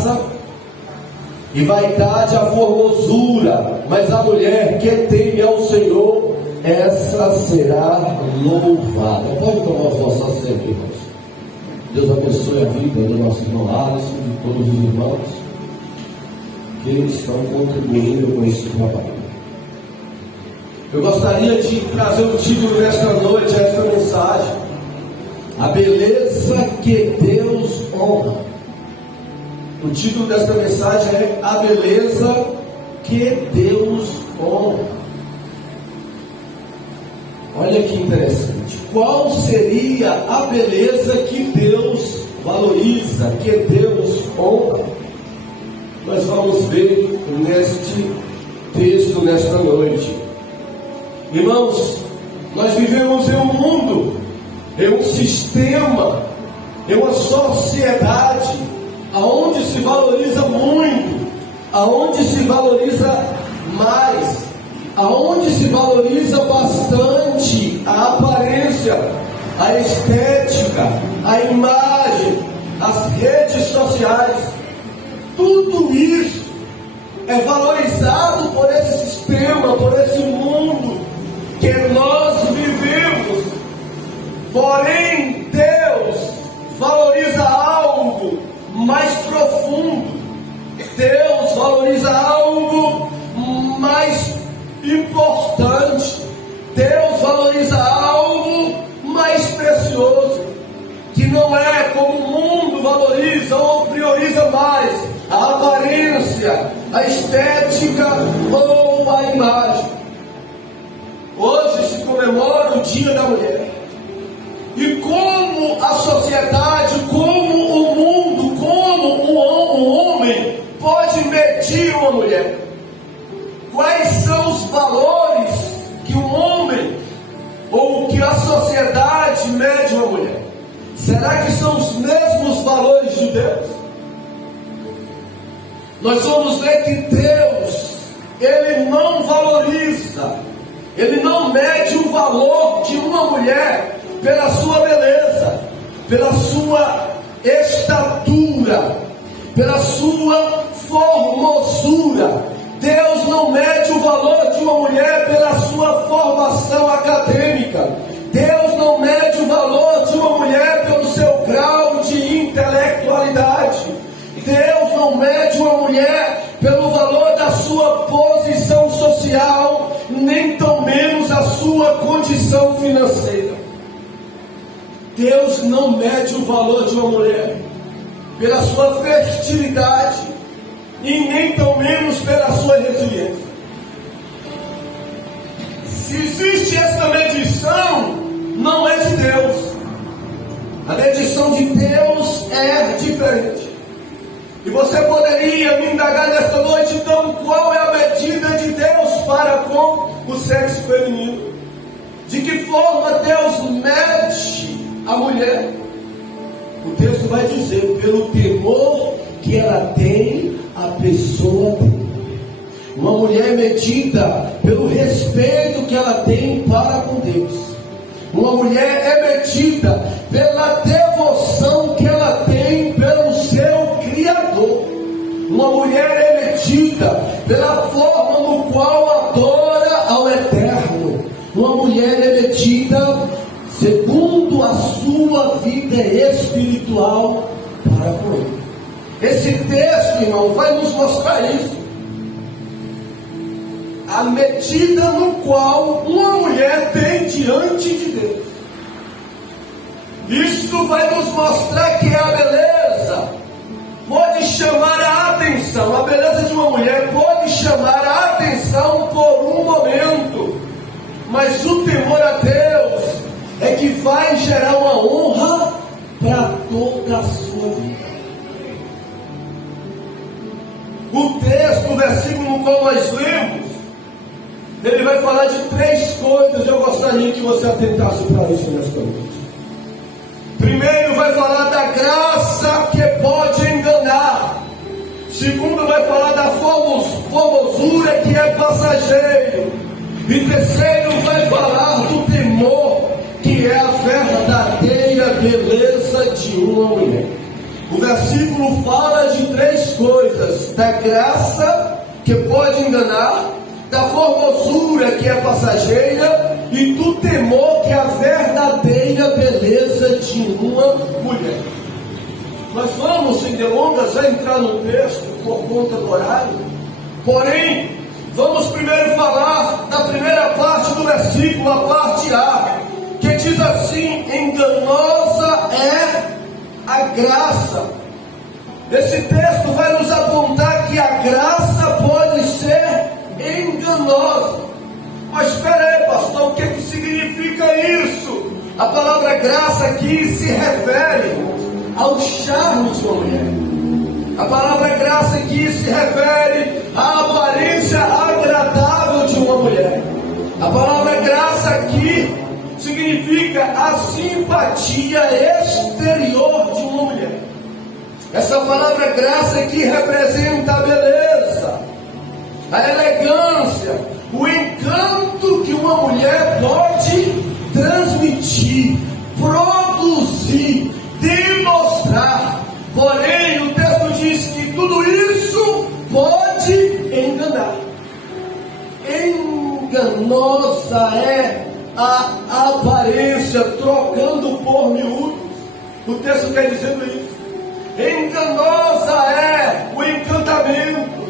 graça e vaidade a formosura, mas a mulher que teme ao Senhor, essa será louvada. Pode tomar os nossos assentos, irmãos. Deus abençoe a vida do nosso irmão Alisson e de todos os irmãos que estão contribuindo com esse trabalho. Eu gostaria de trazer o título nesta noite, esta mensagem: a beleza que Deus honra. O título desta mensagem é a beleza que Deus honra. Olha que interessante. Qual seria a beleza que Deus valoriza, que Deus honra? Nós vamos ver neste texto, nesta noite. Irmãos, nós vivemos em um mundo, em um sistema, em uma sociedade aonde se valoriza muito, aonde se valoriza mais, aonde se valoriza bastante a aparência, a estética, a imagem, as redes sociais. Tudo isso é valorizado por esse sistema, por esse mundo que nós vivemos. Porém, Deus valoriza algo mais profundo. Deus valoriza algo mais importante. Deus valoriza algo mais precioso, que não é como o mundo valoriza ou prioriza mais a aparência, a estética ou a imagem. Hoje se comemora o Dia da Mulher. E como a sociedade, como o mundo, como o homem pode medir uma mulher? Quais são os valores que o homem ou que a sociedade mede uma mulher? Será que são os mesmos valores de Deus? Nós vamos ver que Deus, Ele não valoriza, Ele não mede o valor de uma mulher pela sua beleza, pela sua estatura, pela sua formosura. Deus não mede o valor de uma mulher pela sua formação acadêmica. Deus não mede o valor de uma mulher pelo seu grau de intelectualidade. Deus não mede uma mulher pelo valor da sua posição social, nem tão menos a sua condição financeira. Deus não mede o valor de uma mulher pela sua fertilidade e nem tão menos pela sua resiliência. Se existe esta medição, não é de Deus. A medição de Deus é diferente. E você poderia me indagar nesta noite, então, qual é a medida de Deus para com o sexo feminino? De que forma Deus mede a mulher? O texto vai dizer: pelo temor que ela tem, a pessoa tem. Uma mulher medida pelo respeito que ela tem para com Deus. Uma mulher é medida pela devoção que ela tem pelo seu Criador. Uma mulher é medida pela forma no qual adora ao Eterno. Uma mulher é medida segundo a sua vida espiritual para com Ele. Esse texto, irmão, vai nos mostrar isso. A medida no qual uma mulher tem diante de Deus. Isso vai nos mostrar que a beleza pode chamar a atenção. A beleza de uma mulher pode chamar a atenção por um momento, mas o temor a Deus é que vai gerar uma honra para toda a sua vida. O texto, o versículo no qual nós lemos, ele vai falar de 3 coisas. Eu gostaria que você atentasse para isso nesta noite. Primeiro, vai falar da graça que pode enganar. Segundo, vai falar da formosura que é passageiro. E terceiro, vai falar do temor, que é a verdadeira beleza de uma mulher. O versículo fala de 3 da graça que pode enganar, da formosura que é passageira e do temor que é a verdadeira beleza de uma mulher. Nós vamos, sem delongas, já entrar no texto por conta do horário, porém, vamos primeiro falar da primeira parte do versículo, a parte A, que diz assim: enganosa é a graça. Esse texto vai nos apontar que a graça pode ser enganosa. Mas espera aí, pastor, o que significa isso? A palavra graça aqui se refere ao charme de uma mulher. A palavra graça aqui se refere à aparência agradável de uma mulher. A palavra graça aqui significa a simpatia exterior de uma mulher. Essa palavra graça aqui representa a beleza, a elegância, o encanto que uma mulher pode transmitir, produzir, demonstrar. Porém, o texto diz que tudo isso pode enganar. Enganosa é a aparência, trocando por miúdos. O texto quer dizendo isso. Enganosa é o encantamento.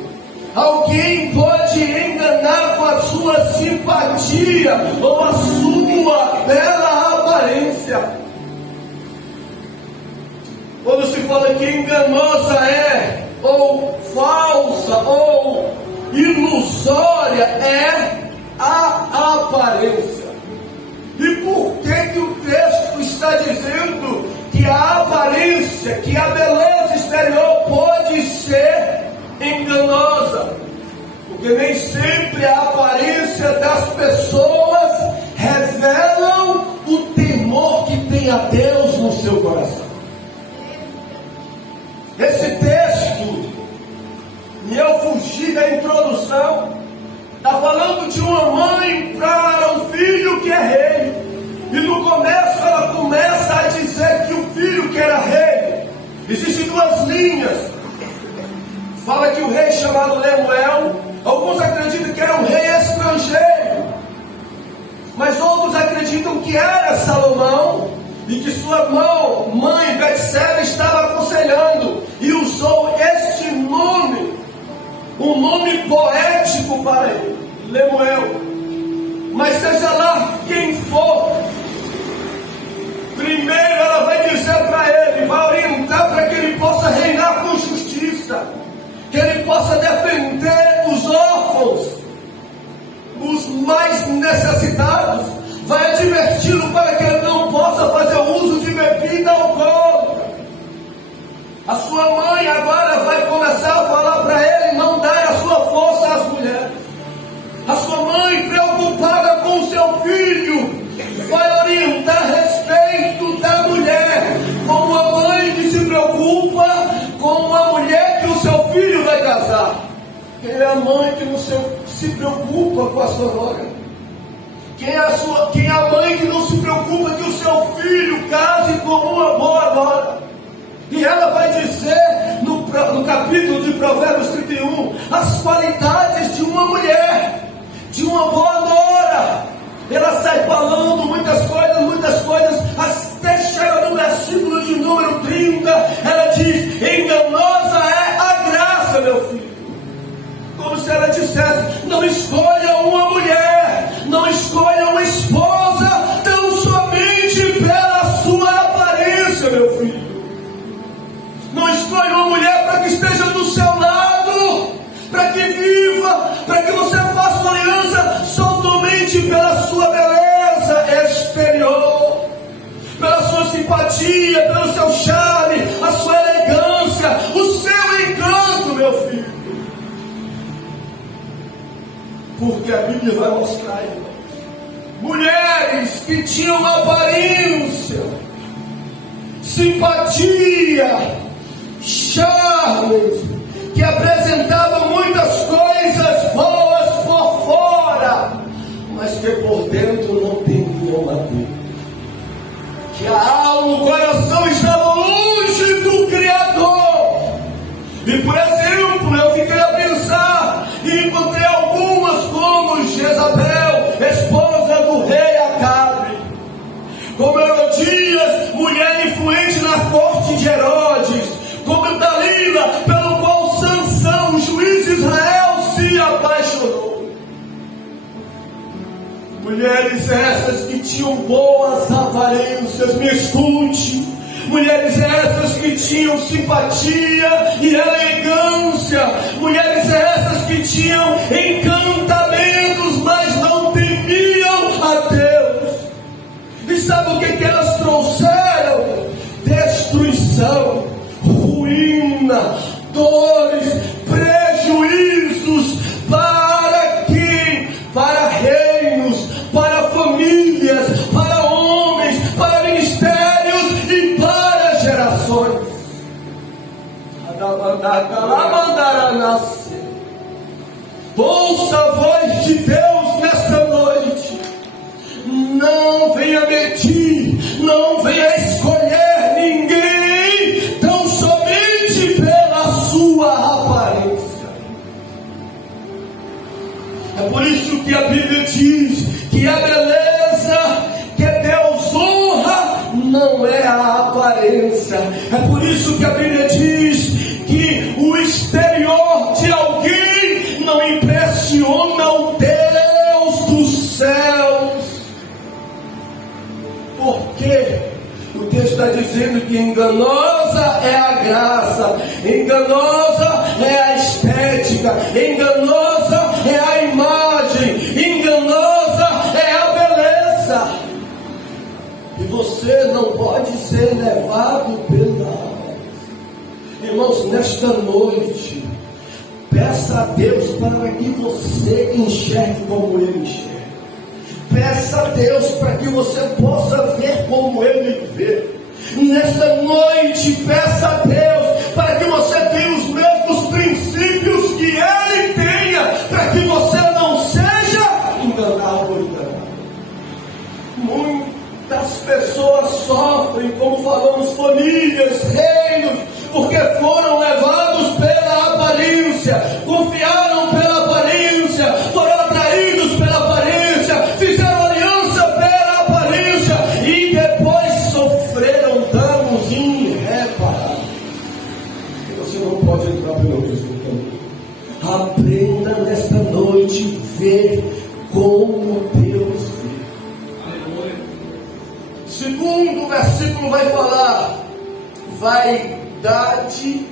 Alguém pode enganar com a sua simpatia ou a sua bela aparência. Quando se fala que enganosa é, ou falsa, ou ilusória, é a aparência. E por que o texto está dizendo que a aparência, que a beleza exterior pode ser enganosa? Porque nem sempre a aparência das pessoas revelam o temor que tem a Deus no seu coração. Esse texto, e eu fugi da introdução, está falando de uma mãe para um filho que é rei. E no começo ela começa a dizer que o filho que era rei, existem duas linhas. Fala que o rei chamado Lemuel, alguns acreditam que era um rei estrangeiro, mas outros acreditam que era Salomão, e que sua mãe Betseba estava aconselhando, e usou este nome, um nome poético para ele, Lemuel. Mas seja lá quem for, primeiro ela vai dizer para ele, vai orientar para que ele possa reinar com justiça, que ele possa defender os órfãos, os mais necessitados, vai adverti-lo para que ele não possa fazer uso de bebida alcoólica. A sua mãe agora vai começar a falar para ele não dar a sua força às mulheres. A sua mãe, preocupada com o seu filho, vai orientar a respeito da mulher, como uma mãe que se preocupa com uma mulher que o seu filho vai casar. Quem é a mãe que não se preocupa com a sua nora? Quem é a mãe que não se preocupa que o seu filho case com uma boa nora? E ela vai dizer no capítulo de Provérbios 31 as qualidades de uma mulher, de uma boa nora. Ela sai falando muitas coisas, até chega no versículo de número 30, ela diz: enganosa é a graça, meu filho. Como se ela dissesse: não escolha uma mulher, não escolha uma esposa, tão somente pela sua aparência, meu filho. Não escolha uma mulher para que esteja do seu lado, para que viva, para que você faça uma aliança somente pela sua beleza exterior, pela sua simpatia, pelo seu charme, a sua elegância, o seu encanto, meu filho. Porque a Bíblia vai mostrar, irmãos, mulheres que tinham aparência, simpatia, charme, que apresentavam muitas coisas boas por fora, mas que por dentro não tendiam a Deus. Que a alma, o coração estavam longe do Criador. E por exemplo, eu fiquei Jezabel, esposa do rei Acabe, como Herodias, mulher influente na corte de Herodes, como Dalila, pelo qual Sansão, juiz de Israel, se apaixonou. Mulheres essas que tinham boas aparências, me escute. Mulheres essas que tinham simpatia e elegância. Mulheres essas que tinham encantamentos, mas não temiam a Deus. E sabe o que elas trouxeram? Destruição, ruína, dores, prejuízos. Para quem? Para reinos, para famílias, para homens, para ministérios e para gerações. Ouça a voz de Deus nesta noite. Não venha medir, não venha escolher ninguém tão somente pela sua aparência. É por isso que a Bíblia diz que a beleza que Deus honra não é a aparência. É por isso que a Bíblia diz que o exterior de alguém não impressiona o Deus dos céus. Porque o texto está dizendo que enganosa é a graça, enganosa é a estética, enganosa é a imagem, enganosa é a beleza. E você não pode ser levado pela aparência. Irmãos, nesta noite, peça a Deus para que você enxergue como Ele enxerga. Peça a Deus para que você possa ver como Ele vê. Nesta noite, peça a Deus para que você tenha os mesmos princípios que Ele tenha, para que você não seja enganado ou enganado. Muitas pessoas sofrem, como falamos, famílias, reinos, porque foram levados pela aparência, confiaram pela aparência, foram atraídos pela aparência, fizeram aliança pela aparência e depois sofreram danos irreparáveis. E você não pode entrar pelo mesmo caminho. Aprenda nesta noite a ver como Deus vê. Segundo versículo vai falar vaidade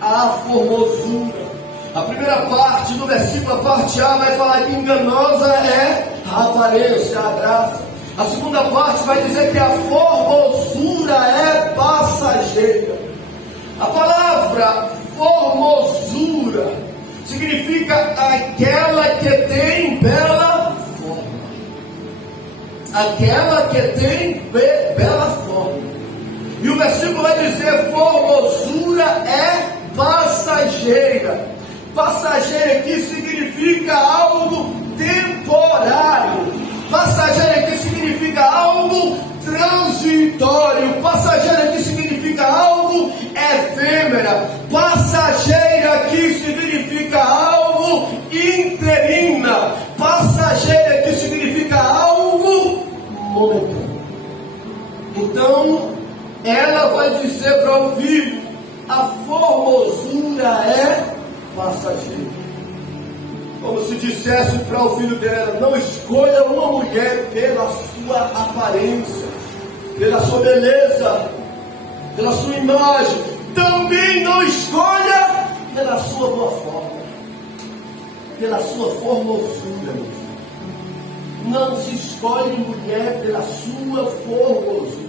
à formosura. A primeira parte do versículo, a parte A, vai falar que enganosa é a aparência, a graça. A segunda parte vai dizer que a formosura é passageira. A palavra formosura significa aquela que tem bela forma. Aquela que tem bela forma. E o versículo vai dizer: formosura é passageira. Passageira aqui significa algo temporário. Passageira aqui significa algo transitório. Passageira aqui significa algo efêmera. Passageira aqui significa algo interina. Passageira aqui significa algo momentâneo. Então, ela vai dizer para o filho: a formosura é passageira. Como se dissesse para o filho dela: não escolha uma mulher pela sua aparência, pela sua beleza, pela sua imagem. Também não escolha pela sua boa forma, pela sua formosura. Não se escolhe mulher pela sua formosura.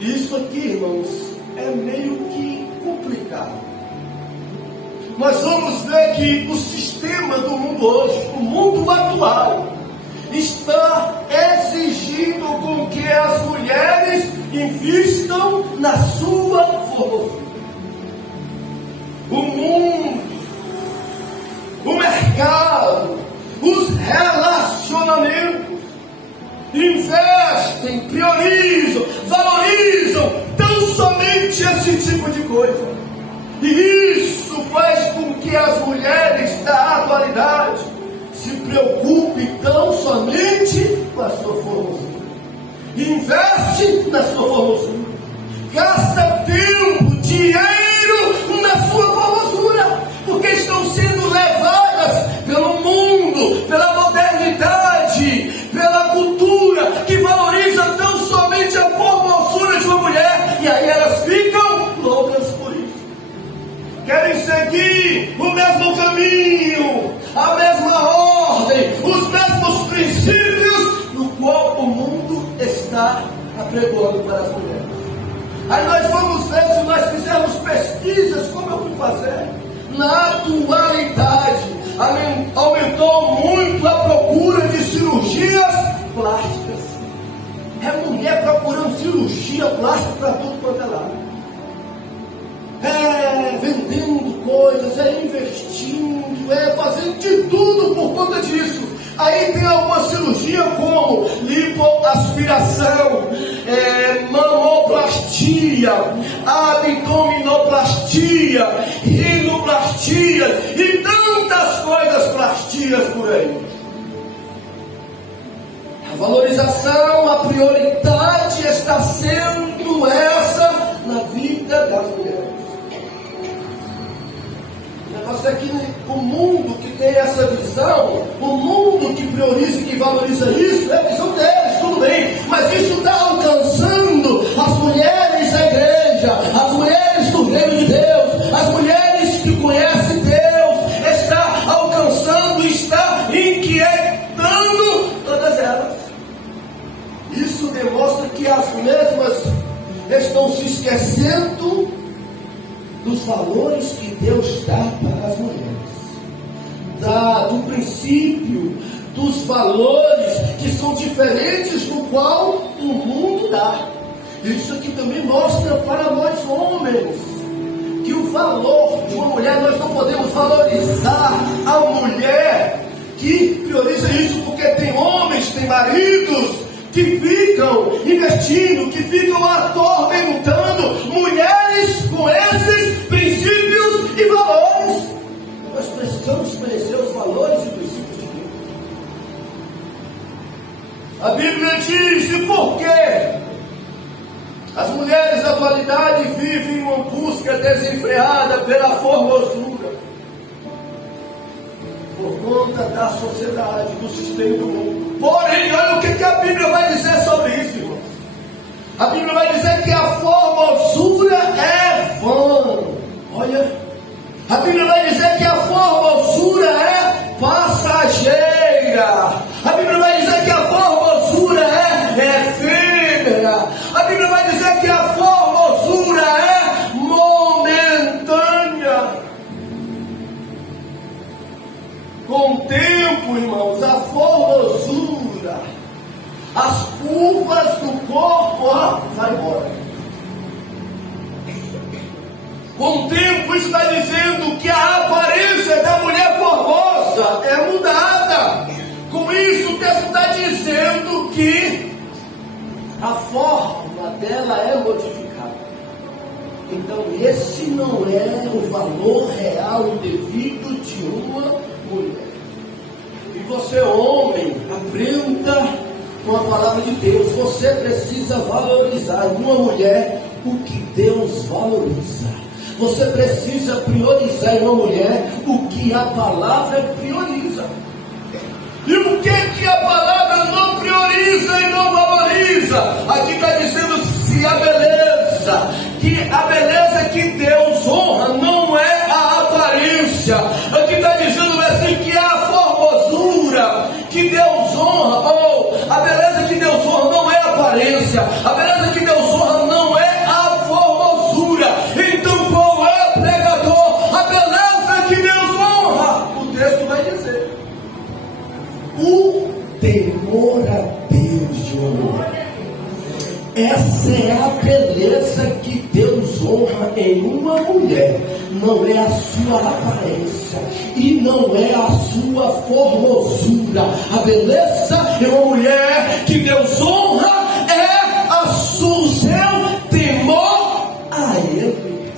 Isso aqui, irmãos, é meio que complicado. Nós vamos ver que o sistema do mundo hoje, o mundo atual, está exigindo com que as mulheres invistam na sua formosura. O mundo, o mercado, os relacionamentos investem, priorizam, valorizam tão somente esse tipo de coisa. E isso faz com que as mulheres da atualidade se preocupe tão somente com a sua formosura. Investe na sua formosura. Gasta tempo, dinheiro na sua formosura. Porque estão sendo levadas pelo mundo, pela modernidade, pela cultura, que valoriza tão somente a formosura de uma mulher. E aí elas ficam loucas por isso. Querem seguir o mesmo caminho, a mesma ordem, os mesmos princípios no qual o mundo está apregoando para as mulheres. Aí nós vamos ver, se nós fizermos pesquisas, como eu fui fazer, na atualidade, aumentou muito a procura de cirurgias plásticas. É mulher procurando cirurgia plástica para tudo quanto é lado. Vendendo coisas, investindo, fazendo de tudo por conta disso. Aí tem alguma cirurgia como lipoaspiração, mamoplastia, abdominoplastia, rinoplastia e tantas coisas plastias por aí. A valorização, a prioridade está sendo essa na vida das mulheres. Mas é que o mundo que tem essa visão, o mundo que prioriza e que valoriza isso, é a visão deles, tudo bem. Mas isso está alcançando as mulheres da igreja, as mulheres do reino de Deus, as mulheres que conhecem Deus, está alcançando, está inquietando todas elas. Isso demonstra que as mesmas estão se esquecendo dos valores que Deus dá para as mulheres, do princípio, dos valores que são diferentes do qual o mundo dá. Isso aqui também mostra para nós homens que o valor de uma mulher, nós não podemos valorizar a mulher que prioriza isso, porque tem homens, tem maridos que ficam investindo, que ficam atormentando mulheres com esses princípios e valores. Nós precisamos conhecer os valores e princípios de Deus. A Bíblia diz: e por quê? As mulheres da atualidade vivem uma busca desenfreada pela formosura, por conta da sociedade, do sistema do mundo. Porém, olha o que a Bíblia vai dizer sobre isso, irmãos. A Bíblia vai dizer que a formosura é vã. Olha, a Bíblia vai dizer que a formosura é passageira. A Bíblia vai dizer que a formosura é efêmera. A Bíblia vai dizer que a formosura é momentânea. Com o tempo, irmãos, a formosura, as curvas do corpo, vai embora. Com o tempo, isso está dizendo que a aparência da mulher formosa é mudada. Com isso, o texto está dizendo que a forma dela é modificada. Então, esse não é o valor real e devido de uma mulher. E você, homem, aprenda com a palavra de Deus. Você precisa valorizar uma mulher o que Deus valoriza. Você precisa priorizar em uma mulher o que a palavra prioriza. E o que a palavra não prioriza e não valoriza? Aqui está dizendo se a beleza, que a beleza que Deus honra não é a aparência. Aqui está dizendo assim que a formosura que Deus honra, ou a beleza que Deus honra não é a aparência. A beleza que Deus honra não é a formosura. Então qual é, pregador, a beleza que Deus honra? O texto vai dizer: o temor a Deus de uma mulher. Essa é a beleza que Deus honra em uma mulher. Não é a sua aparência e não é a sua formosura. A beleza em uma mulher que Deus honra é o seu temor a Ele.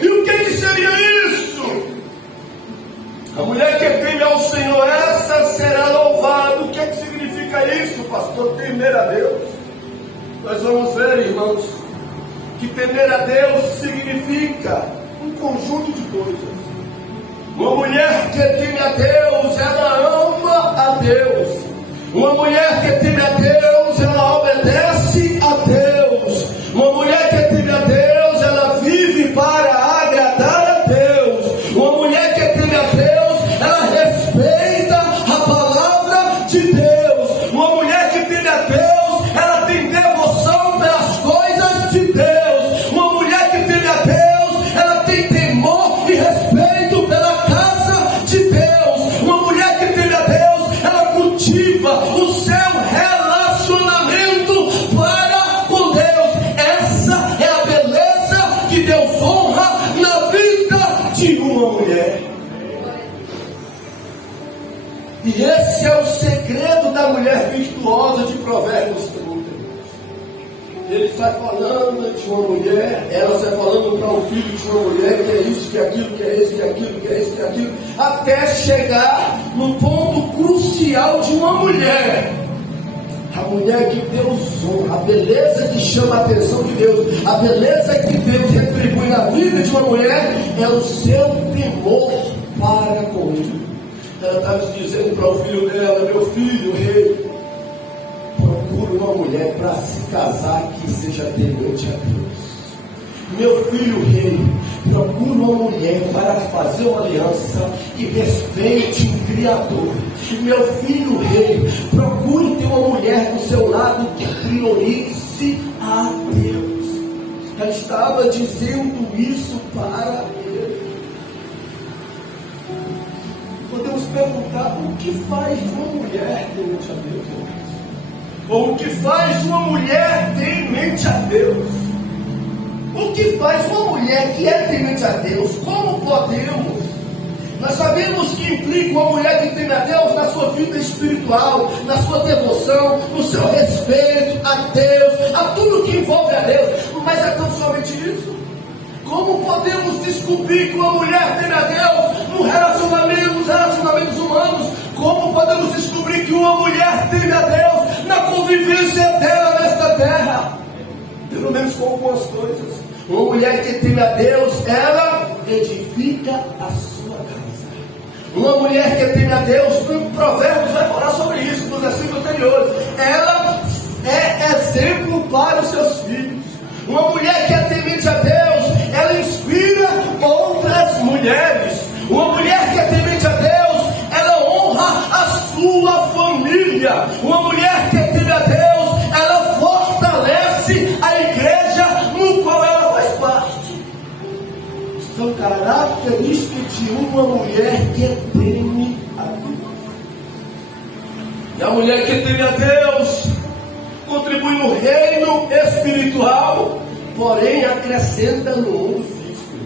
E o que seria isso? A mulher que teme ao Senhor, essa será pastor, temer a Deus. Nós vamos ver, irmãos, que temer a Deus significa um conjunto de coisas. Uma mulher que teme a Deus, ela ama a Deus. Uma mulher que teme a Deus, ela obedece a Deus. Uma mulher que teme a Deus, ela vive para agradar a Deus. Uma mulher que teme a Deus, ela respeita a palavra de Deus. Uma mulher que teme a Deus, ela tem devoção pelas coisas de Deus. Uma mulher que teme a Deus, ela tem temor e respeito pela casa de Deus. Uma mulher que teme a Deus, ela cultiva o seu relacionamento para com Deus. Essa é a beleza que Deus honra na vida de uma mulher. E esse é o segredo da mulher virtuosa de Provérbios 30. Ele sai falando de uma mulher, ela sai falando para o filho de uma mulher, que é isso, que é aquilo, que é isso, que é aquilo, que é isso, que é aquilo, até chegar no ponto crucial de uma mulher. A mulher que Deus honra, a beleza que chama a atenção de Deus, a beleza que Deus retribui na vida de uma mulher, é o seu temor para com ele. Ela está dizendo para o filho dela: meu filho, rei, procure uma mulher para se casar que seja temente a Deus. Meu filho, rei, procure uma mulher para fazer uma aliança e respeite o Criador. Meu filho, rei, procure ter uma mulher do seu lado que priorize a Deus. Ela estava dizendo isso para ele. Podemos perguntar: o que faz uma mulher temente a Deus? Ou o que faz uma mulher temente a Deus? O que faz uma mulher que é temente a Deus? Como podemos? Nós sabemos que implica uma mulher que teme a Deus na sua vida espiritual, na sua devoção, no seu respeito a Deus, a tudo que envolve a Deus. Mas é tão somente isso? Como podemos descobrir que uma mulher teme a Deus nos relacionamentos humanos? Como podemos descobrir que uma mulher teme a Deus na convivência dela nesta terra? Pelo menos com algumas coisas. Uma mulher que teme a Deus, ela edifica a sua casa. Uma mulher que teme a Deus, no Provérbios vai falar sobre isso, nos versículos anteriores. Ela é exemplo para os seus filhos. Uma mulher que é temente a Deus, ela inspira outras mulheres. Uma mulher que é temente a Deus, ela honra a sua família. Uma mulher que é temente a Deus, ela fortalece a igreja no qual ela faz parte. São características de uma mulher que teme a Deus. E a mulher que teme a Deus contribui no reino espiritual, porém acrescenta no mundo físico.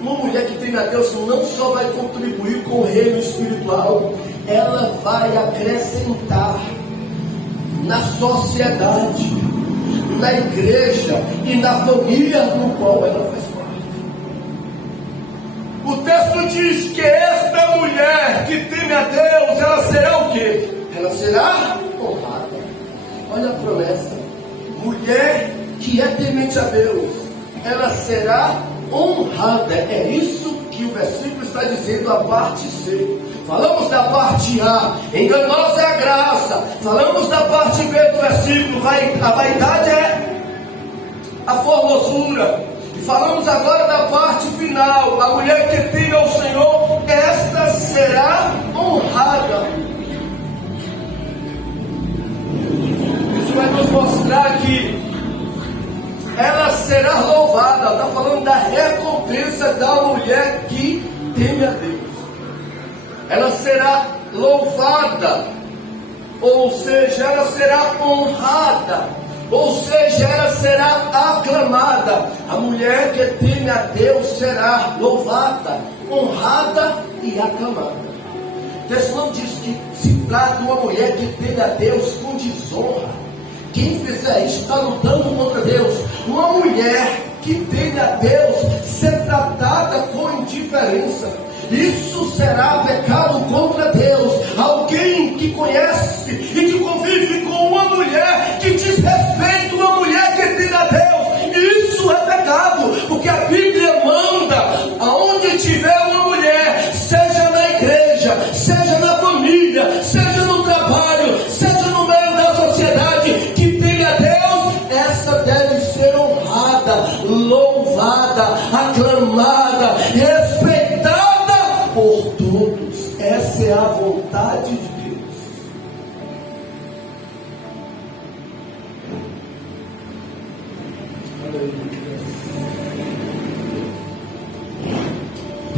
Uma mulher que teme a Deus não só vai contribuir com o reino espiritual, ela vai acrescentar na sociedade, na igreja e na família no qual ela faz parte. O texto diz que esta mulher que teme a Deus, ela será o quê? Ela será honrada. Olha a promessa: mulher que é temente a Deus, ela será honrada. É isso que o versículo está dizendo, a parte C. Falamos da parte A, enganosa é a graça. Falamos da parte B do versículo, a vaidade é a formosura. E falamos agora da parte final, a mulher que teme ao Senhor, esta será honrada. Isso vai nos mostrar que ela será louvada. Está falando da recompensa da mulher que teme a Deus. Ela será louvada, ou seja, ela será honrada, ou seja, ela será aclamada. A mulher que teme a Deus será louvada, honrada e aclamada. O texto não diz que se trata de uma mulher que teme a Deus com desonra. Quem fizer isso está lutando contra Deus. Uma mulher que teme a Deus ser tratada com indiferença, isso será pecado contra Deus. Alguém que conhece e que convive com uma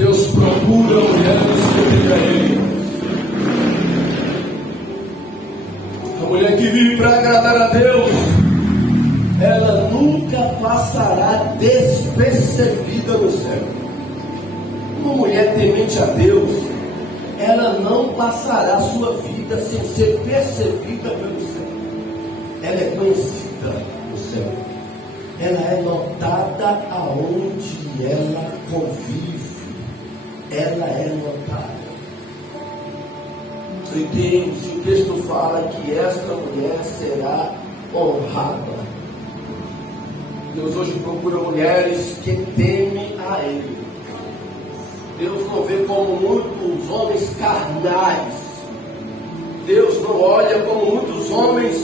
Deus procura mulheres que temem a Ele. A mulher que vive para agradar a Deus, ela nunca passará despercebida no céu. Uma mulher temente a Deus, ela não passará a sua vida sem ser percebida pelo céu. Ela é conhecida no céu. Ela é notada aonde ela convive. Ela é notada. E Deus, o texto fala que esta mulher será honrada. Deus hoje procura mulheres que temem a Ele. Deus não vê como muitos homens carnais. Deus não olha como muitos homens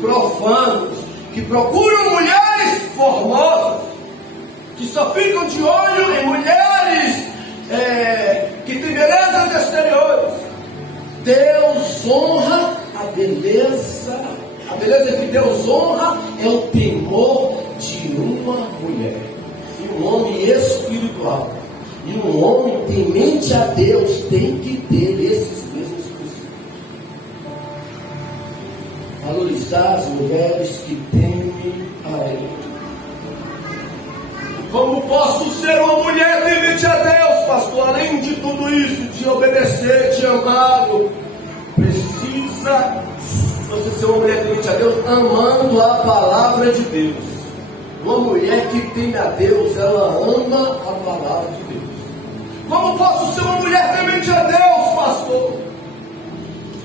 profanos, que procuram mulheres formosas, que só ficam de olho em mulheres que têm belezas exteriores. Deus honra a beleza. A beleza que Deus honra é o temor de uma mulher, e um homem espiritual, e um homem temente a Deus tem que ter esses mesmos princípios. Valorizar as mulheres que temem a Ele. Como posso ser uma mulher temente a Deus, pastor? Além de tudo isso, de obedecer, de amá-lo, precisa você ser uma mulher temente a Deus, amando a palavra de Deus. Uma mulher que teme a Deus, ela ama a palavra de Deus. Como posso ser uma mulher temente a Deus, pastor?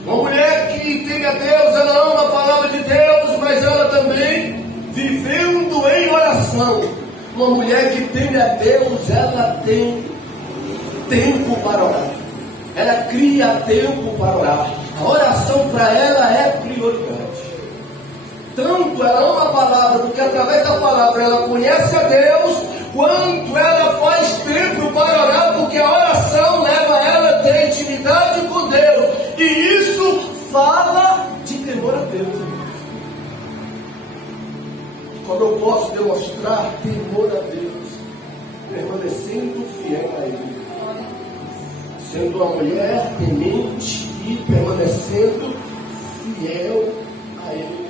Uma mulher que teme a Deus, ela ama a palavra de Deus, mas ela também vivendo em oração. Uma mulher que teme a Deus, ela tem tempo para orar. Ela cria tempo para orar. A oração para ela é prioridade. Tanto ela ama a palavra, porque através da palavra ela conhece a Deus, quanto ela faz tempo para orar, porque a oração leva ela a ter intimidade com Deus. E isso fala de temor a Deus. Como eu posso demonstrar temor a Deus? Permanecendo fiel a Ele. Sendo uma mulher temente e permanecendo fiel a Ele.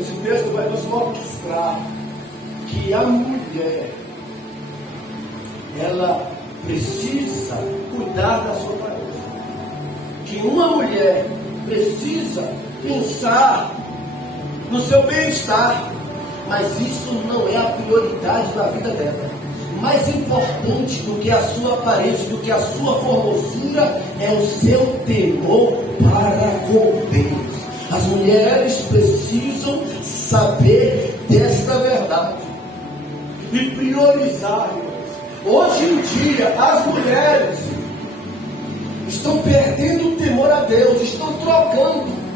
Esse texto vai nos mostrar que a mulher, ela precisa cuidar da sua aparência. Que uma mulher precisa pensar no seu bem-estar, mas isso não é a prioridade da vida dela. Mais importante do que a sua aparência, do que a sua formosura, é o seu temor para com Deus. As mulheres precisam saber desta verdade e priorizar. Hoje em dia, as mulheres estão perdendo o temor a Deus, estão trocando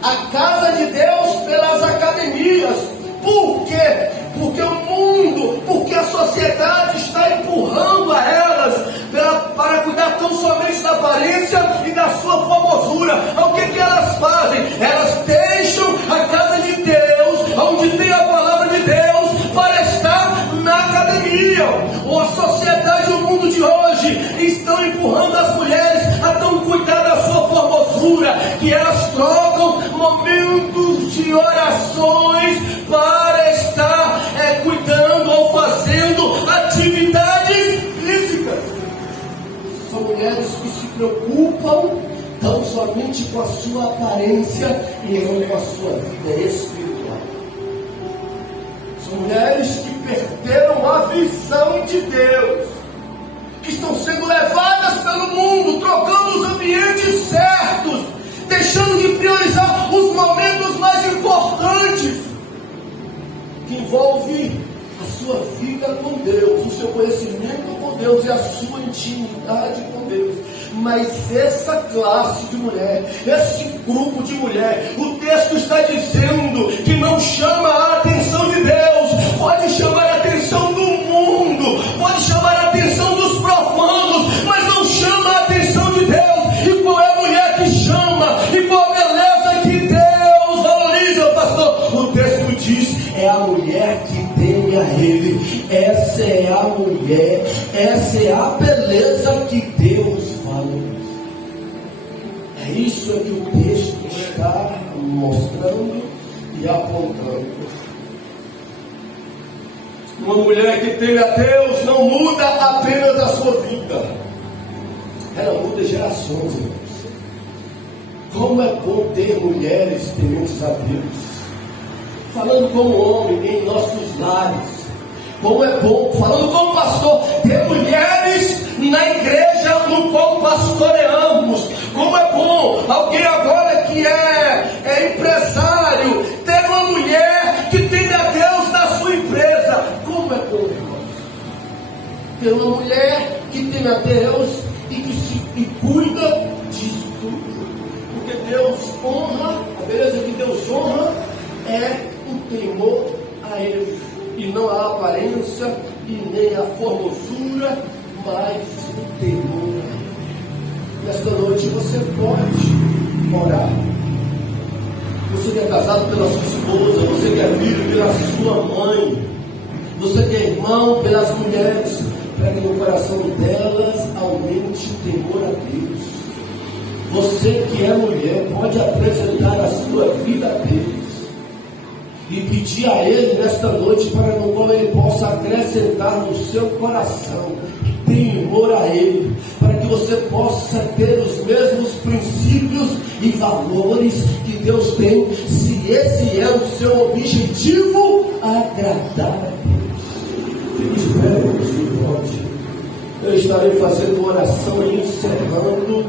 a casa de Deus pelas academias. Por quê? Porque o mundo, porque a sociedade está empurrando a elas para cuidar tão somente da aparência e da sua formosura. O que elas fazem? Elas deixam a casa de Deus, onde tem a palavra de Deus, para estar na academia. Ou a sociedade e o mundo de hoje estão empurrando as mulheres a não cuidar da sua formosura, que elas trocam momentos de orações para estar cuidando ou fazendo atividades físicas. São mulheres que se preocupam tão somente com a sua aparência e não com a sua vida espiritual. São mulheres que perderam a visão de Deus, que estão sendo levadas pelo mundo, trocando os ambientes certos, deixando de priorizar os momentos mais importantes, que envolve a sua vida com Deus, o seu conhecimento com Deus e a sua intimidade com Deus. Mas essa classe de mulher, esse grupo de mulher, o texto está dizendo que não chama a atenção de Deus, pode chamar a atenção do mundo, pode chamar a atenção dos profanos, mas não chama a atenção de Deus. E qual é a mulher que chama? E qual a beleza que Deus valoriza, pastor? O texto diz, é a mulher que teme a Ele. Essa é a mulher mulher. Essa é a beleza que Deus valoriza. É isso que o texto está mostrando e apontando. Uma mulher que teme a Deus não muda apenas a sua vida, ela muda gerações, irmãos. Como é bom ter mulheres tementes a Deus. Falando como homem em nossos lares. Como é bom, falando como pastor, ter mulheres na igreja no qual pastoreamos. Como é bom alguém agora que é empresário, ter uma mulher que tem a Deus na sua empresa. Como é bom, irmãos, ter uma mulher que tem a Deus e cuida disso tudo. Porque Deus honra, a beleza que Deus honra é o temor a Ele. E não a aparência e nem a formosura, mas o temor a Ele. Nesta noite você pode orar. Você que é casado pela sua esposa, você que é filho pela sua mãe, você que é irmão pelas mulheres, para que no coração delas aumente o temor a Deus. Você que é mulher pode apresentar a sua vida a Deus e pedir a Ele nesta noite para no qual Ele possa acrescentar no seu coração temor a Ele, para que você possa ter os mesmos princípios e valores que Deus tem, se esse é o seu objetivo, agradar a Deus. Eu estarei fazendo uma oração e encerrando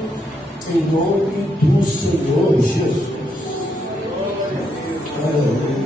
em nome do Senhor Jesus. Aleluia.